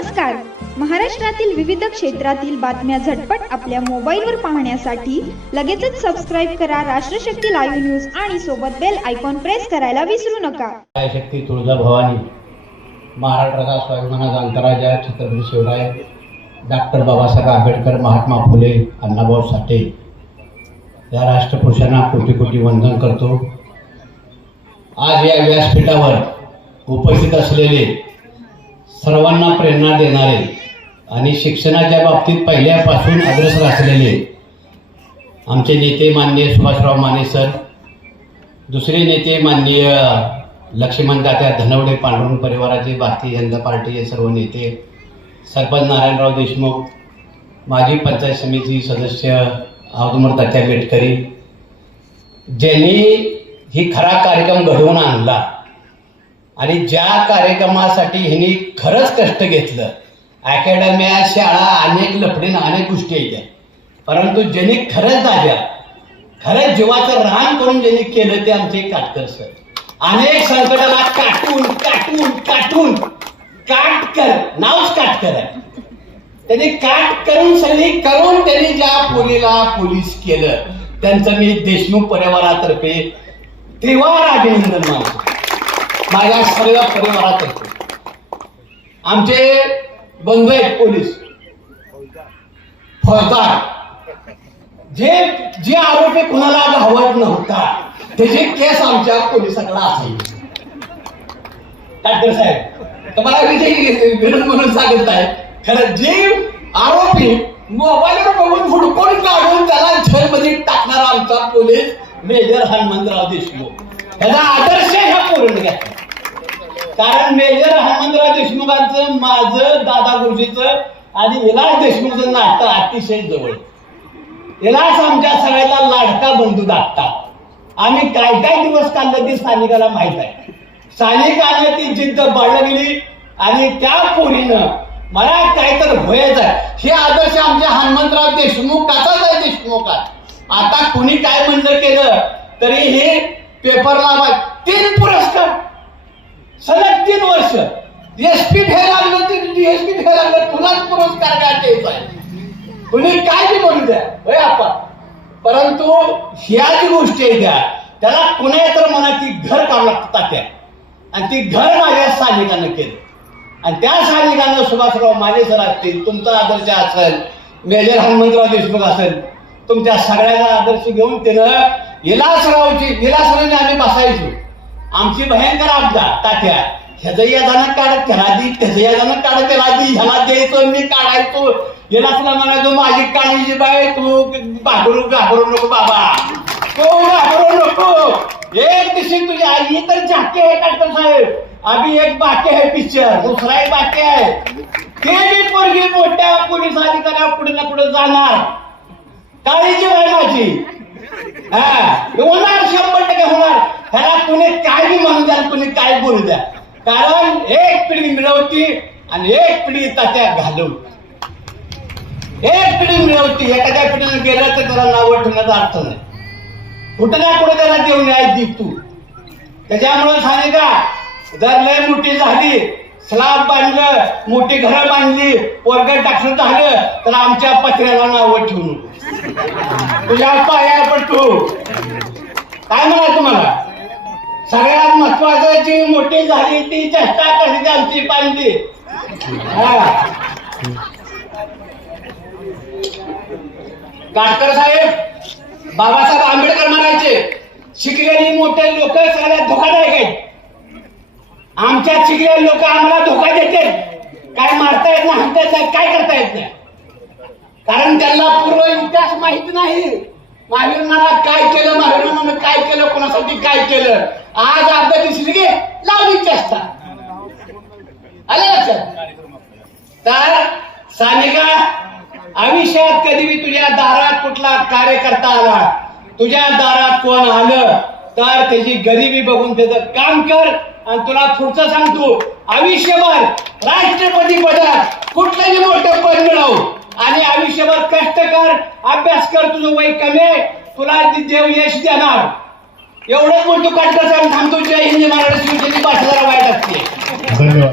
नमस्कार. महाराष्ट्रातील विविध क्षेत्रातील बातम्या झटपट आपल्या मोबाईलवर पाहण्यासाठी लगेचच सबस्क्राइब करा राष्ट्रशक्ती लाईव्ह न्यूज आणि सोबत बेल आयकॉन प्रेस करायला विसरू नका. शक्ती तुळजाभवानी, महाराष्ट्राचा स्वाभिमानाचा अंतराजा छत्रपती शिवराय, डॉक्टर बाबासाहेब आंबेडकर, महात्मा फुले, अण्णाभाऊ साठे या राष्ट्रपुरुषांना कोटी कोटी वंदन करतो. आज या व्यासपीठावर उपस्थित असलेले सर्वांना प्रेरणा देणारे आणि शिक्षणाच्या बाबतीत पहिल्यापासून अग्रेसर असलेले आमचे नेते माननीय सुभाषराव माने सर, दुसरे नेते माननीय लक्ष्मण तात्या धनवडे, पांडुरंग परिवाराचे, भारतीय जनता पार्टीचे सर्व नेते, सरपंच नारायणराव देशमुख, माजी पंचायत समिती सदस्य औदुंबर तात्या मेटकरी, ज्यांनी ही खरा कार्यक्रम घडवून आणला आणि ज्या कार्यक्रमासाठी ह्यांनी खरंच कष्ट घेतलं. अकॅडम्या, शाळा, अनेक लफडीन अनेक गोष्टी आहेत, परंतु ज्यांनी खरंच दाद्या खरंच जीवाचं रान करून ज्यांनी केलं ते आमचे काटकर सर. अनेक संकटाला काटून काटून काटून काटकर, नावच काटकर आहे, त्यांनी काट करून सगळी करून त्यांनी ज्या पोलीला पोलीस केलं त्यांचं मी देशमुख परिवारातर्फे त्रिवार अभिनंदन मानतो. माझ्या सर्व परिवारातर्फे आमचे बंधू आहेत पोलीस, फौजदार, जे आरोपी कुणाला घावत नव्हता त्याची केस आमच्या पोलिसाकडे असायची. डॉक्टर साहेब तुम्हाला विरोध म्हणून सांगत आहे, खरं जे आरोपी मोबाईलवर बघून हुडकून काढून त्याला जेलमध्ये टाकणारा आमचा पोलीस मेजर हनुमंतराव देशमुख, त्याचा आदर्श ह्या पोरीने घेतला. कारण मेजर हनुमंतराव देशमुखांचं, माझं, दादा गुरुजीचं आणि विलास देशमुखचं नातं अतिशय जवळ. विलास आमच्या सगळ्याला लाडका बंधू धाकटा. आम्ही काय काय दिवस काढले ती स्थानिकाला माहित आहे. स्थानिकाने ती जिद्द बाळगली आणि त्या पोरीनं मला काय तर व्हायचं आहे हे आदर्श आमच्या हनुमंतराव देशमुखाचाच आहे. देशमुखात आता कुणी काय म्हणलं केलं तरी हे पेपरला 3 पुरस्कार सलग 3 वर्ष एसपी फेल लागलं ते डीएसपी फेल लागलं, तुलाच पुरस्कार काय द्यायचा आहे, कुणी काय बी म्हणू द्या होय आपण. परंतु ह्या जी गोष्टी आहे त्याला कुणा तर म्हणा ती घर काढू लागतात त्या, आणि ती घर माझ्या स्थानिकानं केलं. आणि त्या स्थानिकानं सुभाषराव माने सर असतील, तुमचा आदर्श असेल, मेजर हनुमंतराव देशमुख असेल, तुमच्या सगळ्याचा आदर्श घेऊन त्यानं विलासरावने आम्ही बसायचो. आमची भयंकर आपदा तात्या ह्याचं यादानं काढत त्याला दी, त्याचं यादानं काढत त्याला दी, ह्याला द्यायचो मी काढायचो. विलासला म्हणायचो माझी काळजी बाय, तू घाबरू नको बाबा, तू घाबरू नको. एक दिवशी तुझी आई तर झाके आहे डॉक्टर साहेब, अभी एक बाकी आहे पिक्चर, दुसरा एक बाकी आहे. ते मी पोरगी मोठ्या पोलीस अधिकाऱ्या पुढे ना पुढे जाणार, काळजी बाय माझी. होणार 100% होणार. ह्याला कुणी काय बी म्हणू द्या, कुणी काय बोलू द्या, कारण एक पिढी मिळवती आणि एक पिढी तात्या घालवती. एक पिढी मिळवती, एखाद्या पिढीने गेलं तर त्याला नावं ठेवण्याचा अर्थ नाही. कुठं ना कुठे त्याला देऊन यायची तू. त्याच्यामुळे सांगे का, जर लय मोठी झाली, स्लॅब बांधलं, मोठी घरं बांधली, पोरगं टाकलं झालं तर आमच्या पत्र्याला नावं ठेवू नको, तुझ्या पाया पडतो. काय म्हणाल तुम्हाला, सगळ्यात महत्वाचं जी मोठी झाली ती चेष्टा कशी आमची पाहिजे. काटकर साहेब, बाबासाहेब आंबेडकर म्हणायचे शिकलेली मोठे लोक सगळ्यात धोकादायक आहेत. आमच्या शिकलेले लोक आम्हाला धोका देते, काय मारता येत नाही, हाणता येत नाही, काय करता येत नाही, कारण त्यांना पूर्व इतिहास माहिती नाही. महावीरांना काय केलं, महावीरांना काय केलं, कोणासाठी काय केलं. आज आपल्या दिसली की लावली चेष्टा. आले लक्षात. तर सानिका, आयुष्यात कधी बी तुझ्या दारात कुठला कार्यकर्ता आला, तुझ्या दारात कोण आलं तर त्याची गरिबी बघून त्याचं काम कर. आणि तुला पुढचं सांगतो, आयुष्यभर राष्ट्रपती पदात कुठलंही मोठं पद मिळव आणि आयुष्यभर कष्ट कर, अभ्यास कर, तुझं वय कमी आहे, तुला देव यश देणार. एवढंच बोलतो काटकर साहेब, थांबतो. जय हिंद. मराठी भाषा जरा वाईट असते.